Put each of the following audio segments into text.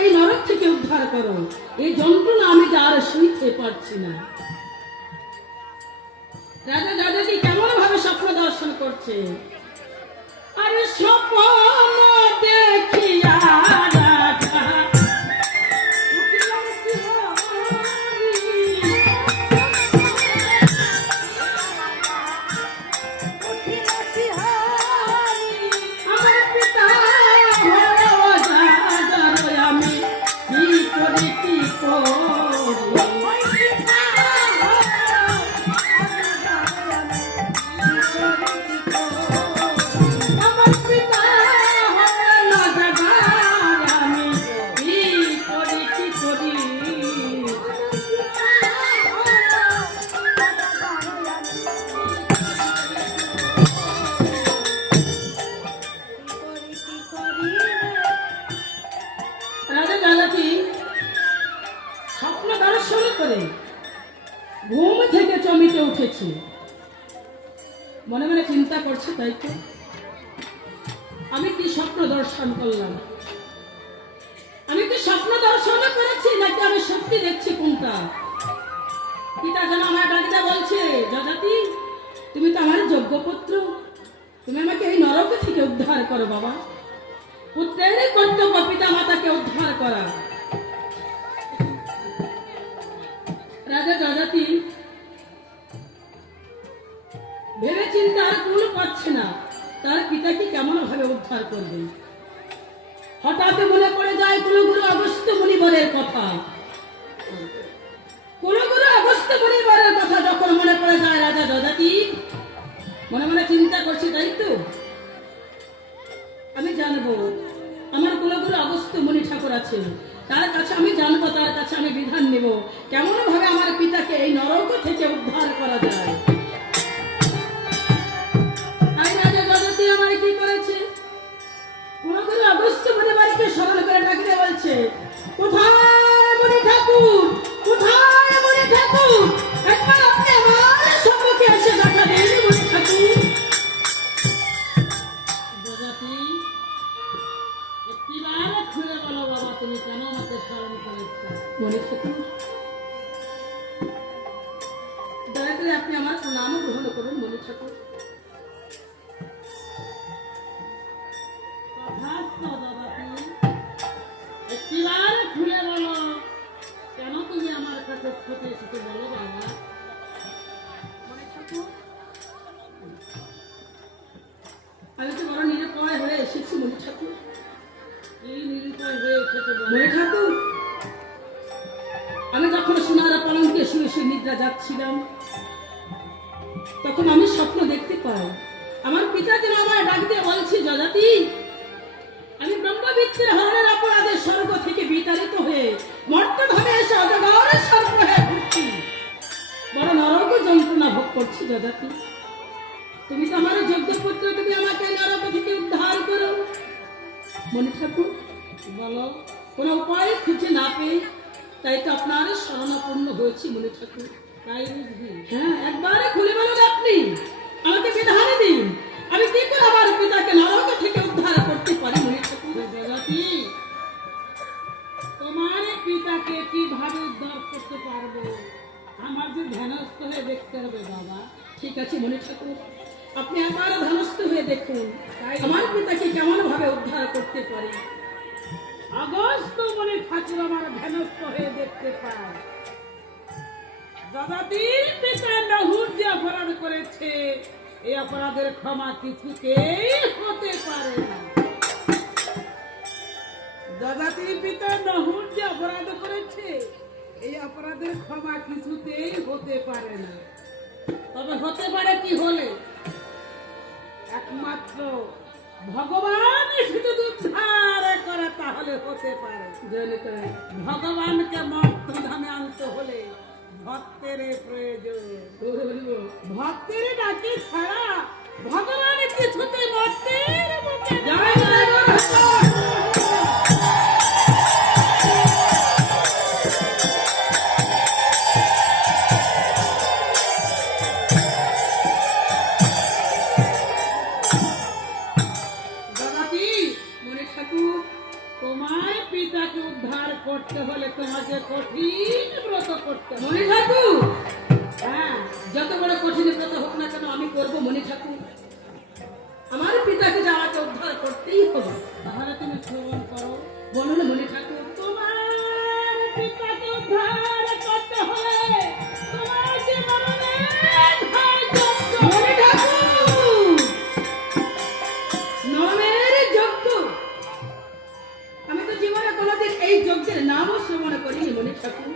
এই নরক থেকে উদ্ধার করো, এই যন্ত্রণা আমি যে আর সইতে পারছি না। রাজা রাজাকে কেমন ভাবে স্বপ্ন দর্শন করছে, আরে স্বপ্ন দেখিয়া রাজা ঘুম থেকে চমকে উঠেছে, মনে মনে চিন্তা করছে, তাই তো আমি কি স্বপ্ন দর্শন করলাম, আমি কি স্বপ্ন দর্শন করেছি নাকি আমি সত্যি দেখছি কোনটা। পিতা যেন আমার ডাকিতে বলছে, যজাতি তুমি তো আমার যোগ্য পুত্র, তুমি আমাকে এই নরক থেকে উদ্ধার করো বাবা। পুত্রের কর্তব্য পিতা মাতাকে উদ্ধার করা। রাজা যজাতি ভেবে চিন্তা আর কুল পাচ্ছে না তার পিতাকে কেমন ভাবে উদ্ধার করবে। হঠাৎ মনে পড়ে যায় কুলগুরু অগস্ত্য মুনিবরের কথা। কুলগুরু অগস্ত্য মুনিবরের কথা যখন মনে পড়ে যায় রাজা যজাতি মনে মনে চিন্তা করছে, তাই তো আমি জানবো আমার কুলগুরু অগস্ত্য মুনি ঠাকুর আছেন, তার কাছে আমি জানবো, তার কাছে আমি বিধান নেব কেমন ভাবে আমার পিতাকে এই নরক থেকে উদ্ধার করা যায়। তাই রাজা যজাতি আমার কি করেছে, কুলগুরু অগস্ত্য মুনি বাড়িকে স্মরণ করে ডাকতে বলছে, কোথায় মুনি ঠাকুর, কোথায় মুনি ঠাকুর, একবার আপনি আমার সম্মুখে এসে দেখা দেন মুনি ঠাকুর। যজাতি একটিবার খুলে বলো বাবা, তুমি কেন আমাকে স্মরণ করেছো। মনে ঠাকুর দয়া করে আপনি আমার নাম গ্রহণ করুন মনে ঠাকুর। একটিবার খুলে বলো কেন তুমি আমার কাছে ছুটে এসেছো, বলো বাবা। মনে ঠাকুর আমি তো বড় নিরুপায় হয়ে এসেছি মনে ঠাকুর। মনে ঠাকুর আমি যখন সোনার পালঙ্কে শুয়ে শুয়ে নিদ্রা যাচ্ছিলাম তখন আমি স্বপ্ন দেখতে পাই আমার পিতা যেন আমায় ডাক দিয়ে বলছি, যজাতি আমি ব্রহ্মবিত্তের হরণের অপরাধে স্বর্গ থেকে বিতাড়িত হয়ে মর্তভাবে এসে অজগরের সর্প হয়ে ঘুরছি, বড় নরক যন্ত্রণা ভোগ করছি। যজাতি তুমি তো আমার যোগ্য পুত্র, তুমি আমাকে নরক থেকে উদ্ধার করো। মনে ঠাকুর বলো, কোন উপায় খুঁজে না পেয়ে তাই তো আপনার শরণাপন্ন হয়েছি মনে ঠাকুর। তাই বুঝবি? হ্যাঁ, একবারে খুলে বলুন আপনি, আমাকে বিধান দিন, আমি কি করে আমার পিতাকে নরক থেকে উদ্ধার করতে পারি মনে ঠাকুর। যজাতি তোমার পিতাকে কিভাবে উদ্ধার করতে পারবো আমার যে ধ্যানস্থ হয়ে দেখতে হবে বাবা। ঠিক আছে মনে ঠাকুর, আপনি একবার ধ্যানস্থ হয়ে দেখুন আমার পিতাকে কেমন ভাবে উদ্ধার করতে পারি। অগস্ত্য মুনি ঠাকুর আমার ধ্যানস্থ হয়ে দেখতে পায় যজাতির পিতা নহুর যে অপরাধ করেছে এই অপরাধের ক্ষমা কিছুতেই হতে পারে না। যজাতির পিতা নহুর যে অপরাধ করেছে এই অপরাধের ক্ষমা কিছুতেই হতে পারে না। তবে হতে পারে কি হলে, একমাত্র ভগবান শুধু উদ্ধার করে তাহলে হতে পারে। ভগবানকে মর্তধামে আনতে হলে ভক্তের প্রয়োজন। ভক্তের ডাকে ছাড়া ভগবান কিছুতে মর্তের মুখে যায় না। তোমার পিতাকে উদ্ধার করতে হলে তোমাকে কঠিন ব্রত করতে হবে। মণি ঠাকুর, হ্যাঁ, যত বড় কঠিন ব্রত হোক না কেন আমি করবো মণি ঠাকুর। আমার পিতাকে যে আমাকে উদ্ধার করতেই হবে। তাহলে তুমি শ্রবণ করো। বলুন মণি ঠাকুর। তোমার পিতাকে উদ্ধার করতে হলে তোমার জীবনের ধার্য মণি ঠাকুর, নরমের যজ্ঞ, আমি তো জীবনে কোনোদিন এই যজ্ঞের নামও শ্রবণ করিনি মণি ঠাকুর।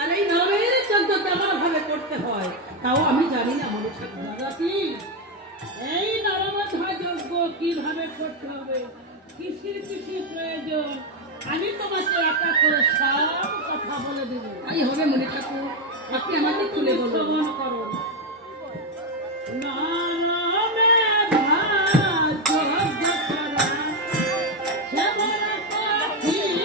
আর এই নরমের যজ্ঞ কেমন ভাবে করতে হয় তাও আমি জানি না মণি ঠাকুর। দাদাটি, এই নরমধ্যা যজ্ঞ কিভাবে করতে হবে, কিসের কিসের প্রয়োজন, আমি তোমাকে একটা করে সব কথা বলে দেব। তাই হবে মণি ঠাকুর, আপনি আমাকে খুলে বলুন। শ্রবণ করো। নরমেধা যজ্ঞ করা সেবন কঠিন।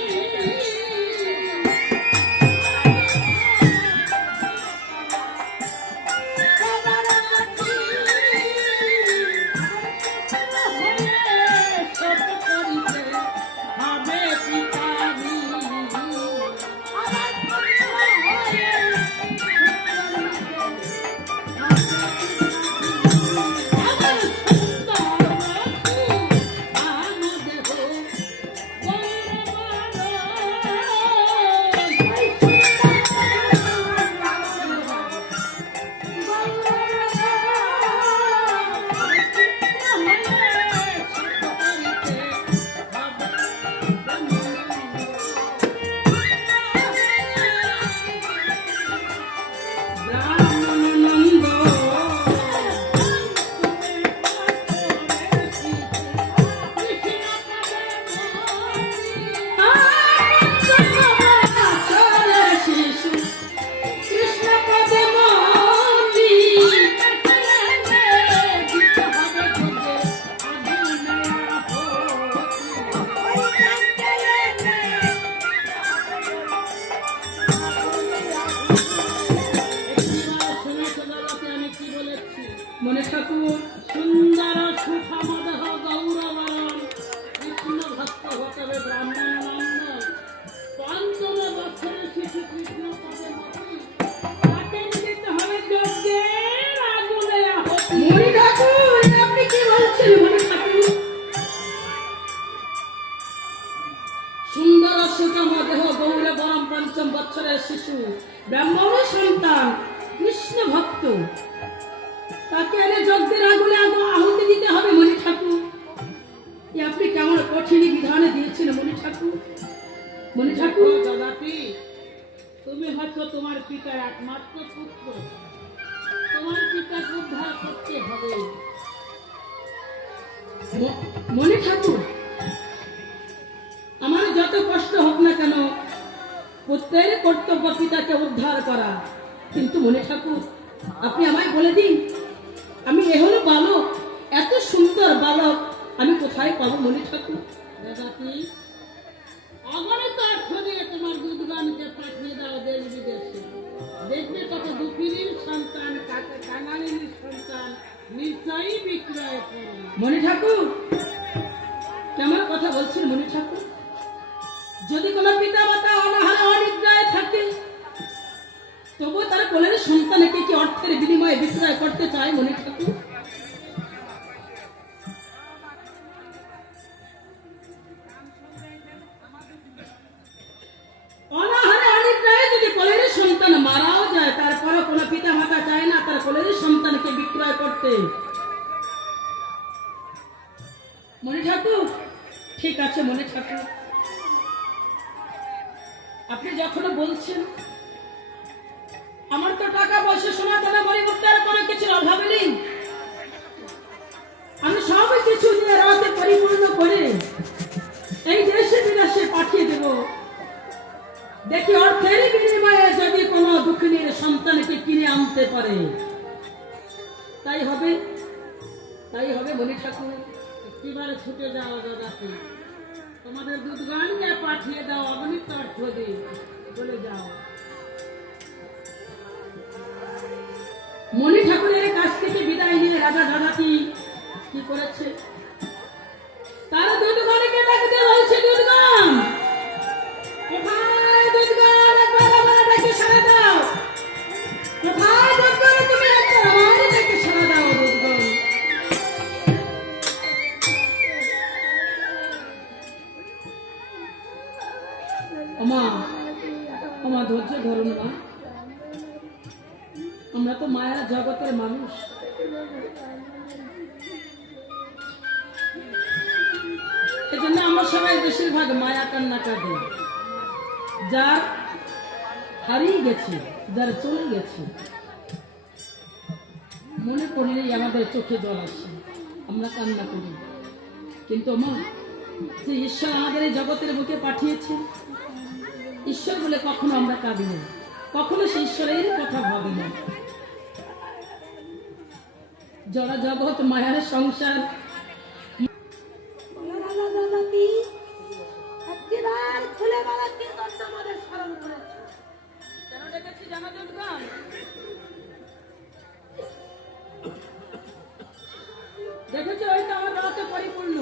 ব্রাহ্মণানন্দ আচরে শিশু কৃষ্ণ পদে মন্দি। মনে ঠাকুর, সুন্দর সুখমদহ গৌরবরণ কৃষ্ণ ভক্ত হতবে ব্রাহ্মণানন্দ পঞ্চম বৎসরের শিশু কৃষ্ণ পদে মতি তাকে দিতে হবে যজ্ঞের আগুনে আহুতি। মণি ঠাকুর, এ আপনি কি বলছেন মণি ঠাকুর? সুন্দর সুষম দেহ গৌর বরম পঞ্চম বৎসরের শিশু ব্রাহ্মণ সন্তান কৃষ্ণ ভক্ত, তাকে এনে যজ্ঞের আগুনে আহুতি দিতে হবে মণি ঠাকুর। এ আপনি কেমন কঠিন বিধানে দিয়েছেন মণি ঠাকুর। মণি দেখো ঠাকুর, দাদাটি, তুমি হচ্ছ তোমার পিতার একমাত্র পুত্র, তোমার পিতাকে উদ্ধার করতে হবে। মণি ঠাকুর, আমার যত কষ্ট হোক না কেন পুত্রের কর্তব্য পিতাকে উদ্ধার করা। কিন্তু মণি ঠাকুর, আপনি আমায় বলে দিন, আমি এ হলো বালক, এত সুন্দর বালক আমি কোথায় পাবো মণি ঠাকুর? দাদাটি, অগণিত অর্থ দিয়ে তোমার দুধগানকে পাঠিয়ে দাও দেশ বিদেশে, দেখবে কত দুঃখিনীর সন্তান, কাঙালিনীর সন্তান নিশ্চয়ই বিক্রয় করবে। মণি ঠাকুর, কেমন কথা বলছেন মণি ঠাকুর? যদি কোনো পিতা মাতা অনাহারে অনিদ্রায় থাকে তবু তার কোলের সন্তানকে কি অর্থের বিনিময়ে বিক্রয় করতে চায় মণি ঠাকুর? অনাহারে অনিদ্রায় যদি কোলের সন্তান মারাও যায়, তারপরও কোনো পিতা মাতা চায় না তার কোলের সন্তানকে বিক্রয় করতে। মণি ঠাকুর, ঠিক আছে মণি ঠাকুর, আপনি যখন বলছেন, আমার তো টাকা পয়সা সোনা দানা মণিমুক্তার কোনো কিছুর অভাব নেই, আমি সব কিছু দিয়ে রাতে পরিপূর্ণ করে এই দেশে বিদেশে পাঠিয়ে দেব। দেখি অর্থের বিনিময়ে যদি কোনো দুঃখিনীর সন্তানকে কিনে আনতে পারে তাই হবে, তাই হবে মণি ঠাকুর। একেবারে ছুটে যাও দাদাকে, তোমাদের দুধগানকে পাঠিয়ে দাও অগণিত অর্থ দিয়ে, চলে যাও। মণি ঠাকুরের কাছ থেকে বিদায় নিয়ে রাজা দাদাটি কি করেছে, তার দুধগানকে ডাকতে বলছে, দুধগান ওমা ওমা ধৈর্য ধরুন মা, আমরা তো মায়া জগতের মানুষ। এজন্য আমরা সবাই বেশিরভাগ মায়া কান্না কাঁদে। যার হারিয়ে গেছে, যার চলে গেছে, মনে পড়লেই আমাদের চোখে জল আসে, আমরা কান্না করি। কিন্তু মা, যে ঈশ্বর আমাদের এই জগতের বুকে পাঠিয়েছে, ঈশ্বর বলে কখনো আমরা কাঁদি না, কখনো সেই ঈশ্বরের কথা ভাবি না। জড়া জগৎ মায়ার সংসার, দেখেছো ওই তো আমার রাতে পরিপূর্ণ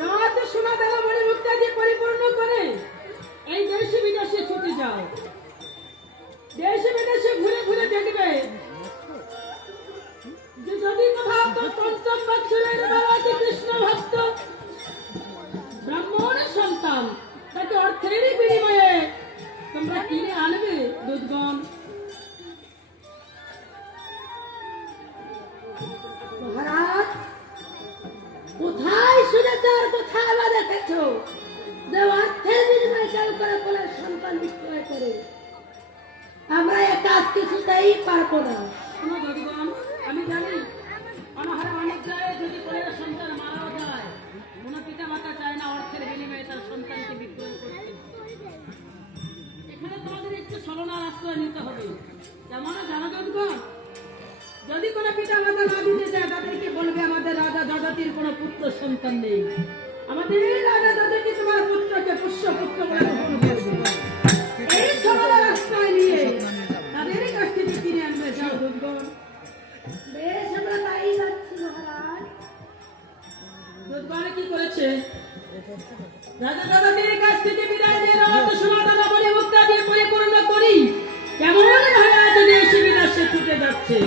রাত সোনা দেওয়া মনে মুক্তা দিয়ে পরিপূর্ণ করে এই দেশে বিদেশে ছুটে যাও, দেশে বিদেশে ঘুরে ঘুরে দেখবে যে যদি ভক্ত পঞ্চম বৎসরের বাবাকে কৃষ্ণ ভক্ত ব্রাহ্মণের সন্তান, তাকে অর্থের বিনিময়ে তোমরা কিনে আনবে দুধগণ। মহারাজ, কোথায় শুনেছ আর কোথায় বা দেখেছ যে অর্থের বিনিময়ে কেউ করে বলে সন্তান বিক্রয় করে? আমরা এ কাজ কিছুতেই পারবো না। শোনো দুধগণ, আমি জানি অনাহারে অনেক জায়গায় যদি করে সন্তান মারাও যায়, কোনো পিতা মাতা চায় না অর্থের বিনিময়ে তার সন্তানকে বিক্রয় করতে। এখানে তোমাদের একটু ছলনার আশ্রয় নিতে হবে। কেমন জানো দুধগণ, যদি কোনো পিতা মাতা না দিতে চায় তাদেরকে বলবে আমাদের রাজা জগতির কোনো পুত্র সন্তান নেই, আমাদের এই রাজা জগতি তোমার পুত্রকে পুষ্য পুত্র বলে গ্রহণ করবে। এই ছলনার আশ্রয় নিয়ে তাদের কাছ থেকে কিনে আনবে। যাও দুধগণ। বেশ, আমরা তাই যাচ্ছি মহারাজ। দুধগণ কি করেছে? রাজা জগতির কাছ থেকে বিদায় নিয়ে রাত সোনা দানা বলে মুক্তা দিয়ে পরিপূর্ণ করি, কেমন ভাবে আজ দেশে বিদেশে ছুটে যাচ্ছে।